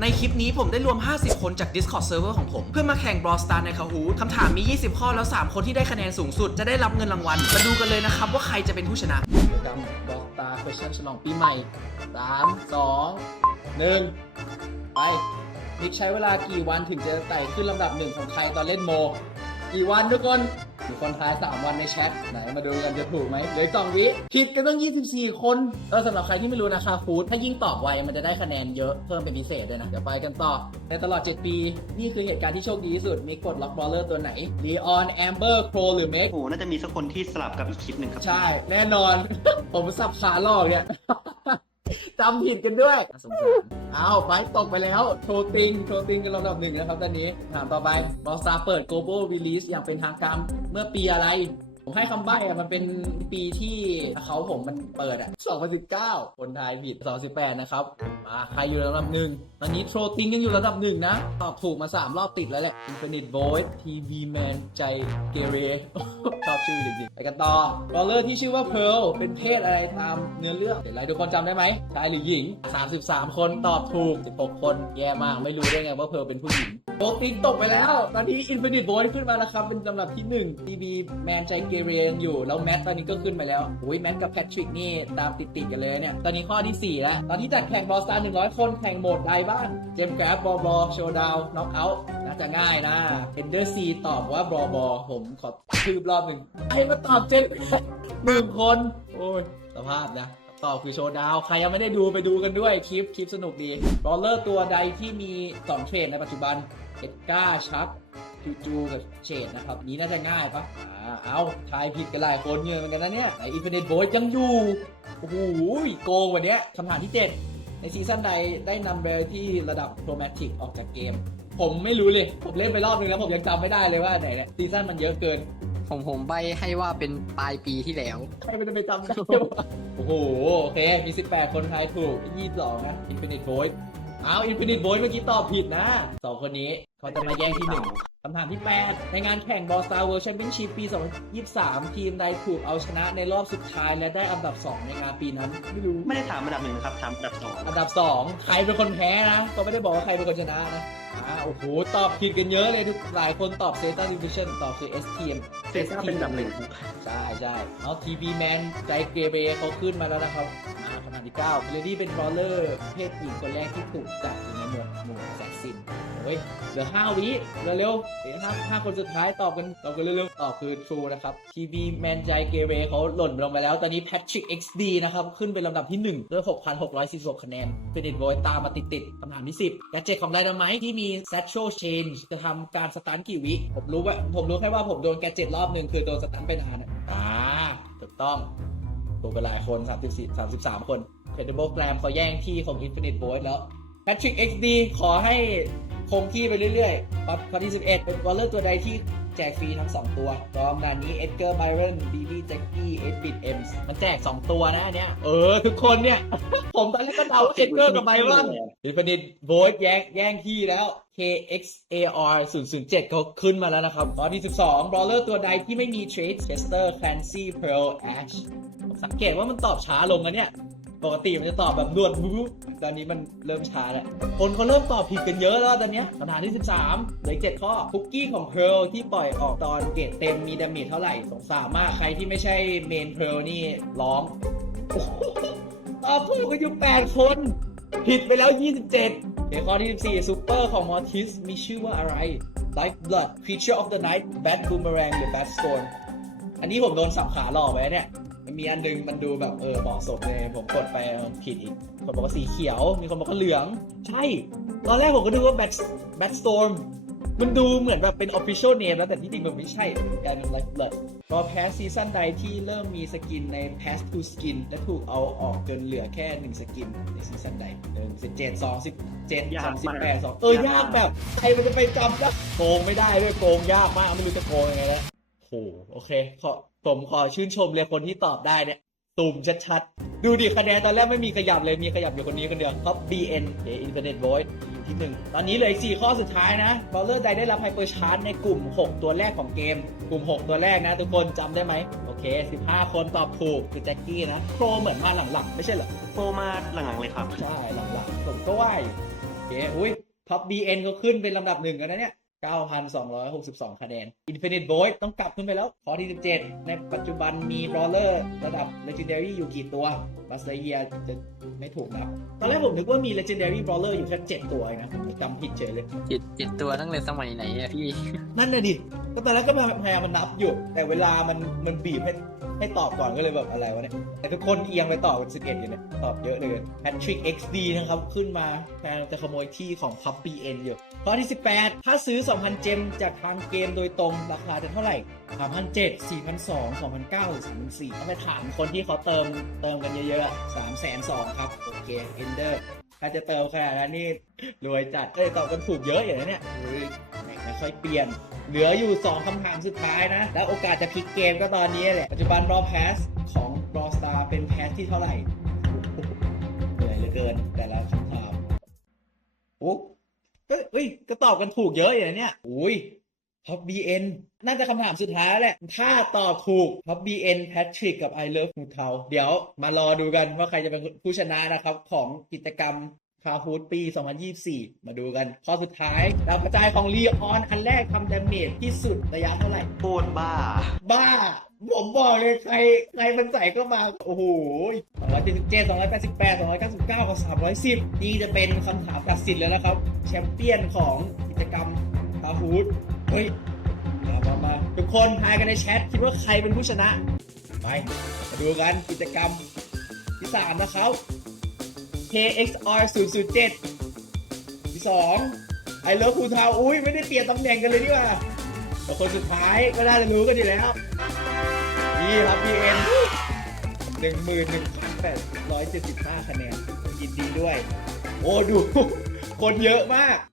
ในคลิปนี้ผมได้รวม 50 คนจาก Discord Server ของผม เพื่อมาแข่ง Brawl Stars ใน Kahoot คำถามมี 20 ข้อแล้ว 3 คนที่ได้คะแนนสูงสุดจะได้รับเงินรางวัล มาดูกันเลยนะครับว่าใครจะเป็นผู้ชนะดำบอกตา question ฉลองปีใหม่สามสองหนึ่งไปนิกใช้เวลากี่วันถึงจะไต่ขึ้นลำดับหนึ่งของไทยตอนเล่นโม กี่วันทุกคน มีคนทาย 3 วันในแชทไหนมาดูกันจะถูกไหมเหลือสองวิผิดกันต้อง 24 คนเออสำหรับใครที่ไม่รู้นะคะฟูดถ้ายิ่งตอบไวมันจะได้คะแนนเยอะเพิ่มเป็นพิเศษด้วยนะ เดี๋ยวไปกันต่อ ในตลอด 7 ปี นี่คือเหตุการณ์ที่โชคดีที่สุดมีกดล็อกบอลเลอร์ตัวไหนลีออนแอมเบอร์โครหรือเมกโอ้โหน่าจะมีสักคนที่สลับกับอีกคลิปหนึ่งครับ ใช่ แน่นอน ผมสับขาหลอกเนี่ย จำผิดกันด้วยสงสารอ้าวไปตกไปแล้วโทรติงโทรติงกันลำดับหนึ่งนะครับตอนนี้ถามต่อไปบอสตาเปิด global release อย่างเป็นทางการเมื่อปีอะไร ผมให้คำใบ้อะมันเป็นปีที่เขาผมมันเปิดอะ2019 คนไทยผิด 2018 นะครับ มาใครอยู่ลำดับหนึ่งตอนนี้โทรติงยังอยู่ลำดับหนึ่งนะ ตอบถูกมา 3 รอบติดแล้วแหละ Infinite Void TV Man ใจเกเรชอบชื่อจริงๆ ไปกันต่อบอลเลอร์ที่ชื่อว่า Pearl เป็นเพศอะไรตามเนื้อเรื่องเดี๋ยวไรทุกคนจำได้ไหมชายหรือหญิง 33 คนตอบถูก 16 คนแย่มากไม่รู้ได้ไงว่า Pearl เป็นผู้หญิง โตติงตกไปแล้ว ตอนนี้ Infinite Void ขึ้นมาแล้วครับ เป็นลำดับที่1 TV Man ใจเกเรยังอยู่ แล้วแมทตอนนี้ก็ขึ้นไปแล้วโอ้ยแมทกับแพทริกนี่ตามติดๆกันเลยเนี่ย ตอนนี้ข้อที่ 4 แล้ว ตอนนี้จัดแข่งบอลสตาร์100คนแข่งโหมดใดบ้าง เจมส์กราฟบอบอโชว์ดาวน็อกเอาท์น่าจะง่ายนะเอนเดอร์ซีตอบว่าบอบอผมขอคืบรอบหนึ่งไอ้มาตอบเจมส์หนึ่งคน โอ้ยสภาพนะตอบคือโชว์ดาว ใครยังไม่ได้ดูไปดูกันด้วย คลิป คลิปสนุกดีบอลเลอร์ตัวใดที่มี 2 เทรดในปัจจุบัน เอ็ดก้าชักจูจูกับเชดนะครับ นี้น่าจะง่ายปะอ่าเอาทายผิดกันหลายคนเยอะเหมือนกันนะเนี่ยแต่อินฟินิตโบยยังอยู่ โอ้โหโกงวันเนี้ยคำถามที่ 7 ในซีซั่นใดได้นำเบลที่ระดับโ h รแมติกออกจากเกม ผมไม่รู้เลย ผมเล่นไปรอบนึงแล้วผมยังจำไม่ได้เลยว่าไหนเนี่ยซีซั่นมันเยอะเกินผมผมใบให้ว่าเป็นปลายปีที่แล้ว ใครมันจะไปจำได้วะโอ้โห โอเค มี 18 คนทายถูก 22 นะ Infinite Void อ้าว Infinite Void เมื่อกี้ตอบผิดนะสองคนนี้เขาจะมาแย่งที่หนึ่งคำถามที่ 8 ในงานแข่ง Ball Star World Championship ปี 2023 ทีมใดถูกเอาชนะในรอบสุดท้ายและได้อันดับ 2 ในงานปีนั้น ไม่รู้ ไม่ได้ถามอันดับหนึ่งนะครับ ถามอันดับสองอันดับ 2 ใครเป็นคนแพ้นะ ก็ไม่ได้บอกว่าใครเป็นคนชนะนะอ่าโอ้โห ตอบผิดกันเยอะเลยทุกหลายคนตอบ Zeta Division ตอบคือ STM เซซ่าเป็นอันดับหนึ่งครับใช่ใช่เอาทีวีแมนใจเกเรเขาขึ้นมาแล้วนะครับ อ่าขนาดที่9เรดี้เป็นบอลเลอร์เพศหญิงคนแรกที่ถูกจับอยู่ในหมวดหมู่แสกซินเฮ้ยเหลือ5วิเร็วๆเดี๋ยวห้าห้าคนสุดท้ายตอบกันตอบกันเร็วๆตอบคือ True นะครับทีวีแมนใจเกเรเขาหล่นลงไปแล้ว ตอนนี้ Patrick XD นะครับ ขึ้นเป็นลำดับที่ 1 ด้วย 6,646 คะแนนเฟเดนโวยตามมาติดๆคำถามที่ 10แกเจ็ตของไดนาไมที่มี Satchel Change จะทำการสตันกี่วิ ผมรู้ว่าผมรู้แค่ว่าผมโดนแกเจ็ตรอบหนึ่งคือโดนสตันไปนานอะอ่าถูกต้อง ตัวเป็นหลายคนสามสิบสี่สามสิบสามคนเฟดเดอร์โบแกรมเขาแย่งที่ของอินฟินิตโบสแล้วแมทริกเอ็กซ์ดีขอให้คงที่ไปเรื่อยๆปัดปัดที่สิบเอ็ดเป็นวอลเลอร์ตัวใดที่แจกฟรีทั้งสองตัวพร้อมงานนี้เอ็ดเกอร์ไบรอนดีบี้แจ็คกี้เอ็ดบิดเอ็มส์มันแจกสองตัวนะอันเนี้ย เออ ทุกคนเนี่ย ผมตอนแรกก็เดาเอ็ดเกอร์กับไบรอนอินฟินิตโบสแย่งแย่งที่แล้ว KXAR 007เขาขึ้นมาแล้วนะครับ ตอนที่ 12บอลเลอร์ตัวใดที่ไม่มีเทรดเชสเตอร์แคนซี่เพร์ลแอช สังเกตว่ามันตอบช้าลงนะเนี่ย ปกติมันจะตอบแบบรวดบุ๊ตอนนี้มันเริ่มช้าแล้ว คนเขาเริ่มตอบผิดกันเยอะแล้วตอนนี้คำถามที่ 13เหลืออกเจ็ดข้อคุกกี้ของเพลที่ปล่อยออกตอนเกรดเต็มมีดาเมจเท่าไหร่สงสารมากใครที่ไม่ใช่เมนเพลนี่ร้องตอบถูกกันอยู่8คน ผิดไปแล้ว 27เดี๋ยวข้อที่14ซูเปอร์ของมอร์ทิสมีชื่อว่าอะไร Life Blood Creature of the Night Bat Boomerang หรือ Bat Stone อันนี้ผมโดนสับขาหลอกไปเนี่ย มันมีอันหนึงมันดูแบบเออเหมาะสมเลยผมกดไปมันผิดอีกคนบอกว่าสีเขียว มีคนบอกว่าเหลือง ใช่ ตอนแรกผมก็ดูว่า Bat Bat Storm มันดูเหมือนแบบเป็น official name แล้วแต่ที่จริงมันไม่ใช่กลายเป็น Life Blood รอแพสซีซั่นใดที่เริ่มมีสกินใน Pass to Skin และถูกเอาออกจนเหลือแค่หนึ่งสกินในซีซั่นใดหนึ่งสิบเจ็ดสองสิบเจ็ดสองสิบแปดสองเออยากแบบ ใครมันจะไปจำนะโกงไม่ได้ด้วยโกงยากมากไม่รู้จะโกงยังไงแล้วโหโอเค ขอผมขอชื่นชมเลยคนที่ตอบได้เนี่ยตุ่มชัดๆ ดูดิคะแนนตอนแรกไม่มีขยับเลยมีขยับอยู่คนนี้คนเดียวท็อป BN เอ Internet Voice ที่หนึ่งตอนนี้เหลืออีก4ข้อสุดท้ายนะบอลเลอร์ใดได้รับไฮเปอร์ชาร์จในกลุ่ม 6 ตัวแรกของเกม กลุ่ม 6 ตัวแรกนะ ทุกคนจำได้ไหม โอเค 15 คนตอบถูกคือแจ็คกี้นะโปรเหมือนมาหลังๆ ไม่ใช่เหรอโปรมาหลังๆเลยครับ ใช่หลังๆผมก็ว่าอยู่เคอุ้ยท็อป BN เขาขึ้นเป็นลำดับหนึ่งแล้วนะเนี่ย 9,262 คะแนน Infinite Void ต้องกลับขึ้นไปแล้วข้อที่ 17 ในปัจจุบันมี Brawler ระดับ Legendary อยู่กี่ตัว b a s t a y a จะไม่ถูกนับ ตอนแรกผมนึกว่ามี Legendary Brawler อยู่แค่ 7 ตัวเองนะผมจำผิดเฉยเลยจิตจิตตัวตั้งแต่สมัยไหนอะพี่ นั่นน่ะดิก็ตอนแรกก็พยายามมันนับอยู่ แต่เวลามันมันบีบให้ ให้ตอบก่อนก็เลยแบบอะไรวะเนี่ยแต่ทุกคนเอียงไปตอบเป็นสิบเอ็ดอยู่เนี่ยตอบเยอะเลยแพทริก XD นะครับ ขึ้นมาแทนจะขโมยที่ของคัพ BN อยู่ข้อที่ 18 ถ้าซื้อ 2,000 เจมจากทางเกมโดยตรงราคาจะเท่าไหร่3,700 4,200 2,900หรือ3,400ต้องไปถามคนที่เขาเติมเติมกันเยอะๆ3 2 0 0 0ครับ โอเค Ender ถ้าจะเติมขนาดนั้นนี่รวยจัดเอ้ยตอบกันถูกเยอะอย่างนี้เนี่ยอุ้ยไม่ค่อยเปลี่ยน เหลืออยู่ 2คำถามสุดท้ายนะ แล้วโอกาสจะพลิกเกมก็ตอนนี้แหละ ปัจจุบันรอแพสของรอสตาร์เป็นแพสที่เท่าไหร่เหนื่อยเหลือเกินแต่ละคำถามโอ้เอ้ยเอ้ยก็ตอบกันถูกเยอะอย่างนี้เนี่ยอุ้ยท็อป BN น่าจะคำถามสุดท้ายแหละ ถ้าตอบถูกท็อป BN แพทริกกับ I Love มูเทาเดี๋ยวมารอดูกันว่าใครจะเป็นผู้ชนะนะครับ ของกิจกรรม คาฮูดปี 2024 มาดูกัน ข้อสุดท้ายดาวกระจายของลีออนอันแรกทำดาเมจที่สุดระยะเท่าไหร่ โคตรบ้า บ้า ผมบอกเลยใครใครมันใส่ก็มา โอ้โห277 288 299กับ310 นี่จะเป็นคำถามตัดสินแล้วนะครับ แชมเปี้ยนของกิจกรรมคาฮูดเฮ้ยมามามาทุกคนทายกันในแชทคิดว่าใครเป็นผู้ชนะ ไป มาดูกันกิจกรรมที่ 3 นะครับ KXR 007ที่2 I love ภูทาอุ้ยไม่ได้เปลี่ยนตำแหน่งกันเลยนี่ว่าแต่คนสุดท้ายก็น่าจะรู้กันอยู่แล้ว นี่ครับ BN หนึ่งหมื่นหนึ่งพันแปดร้อยเจ็ดสิบห้าคะแนนยินดีด้วย โอ้ดู คนเยอะมาก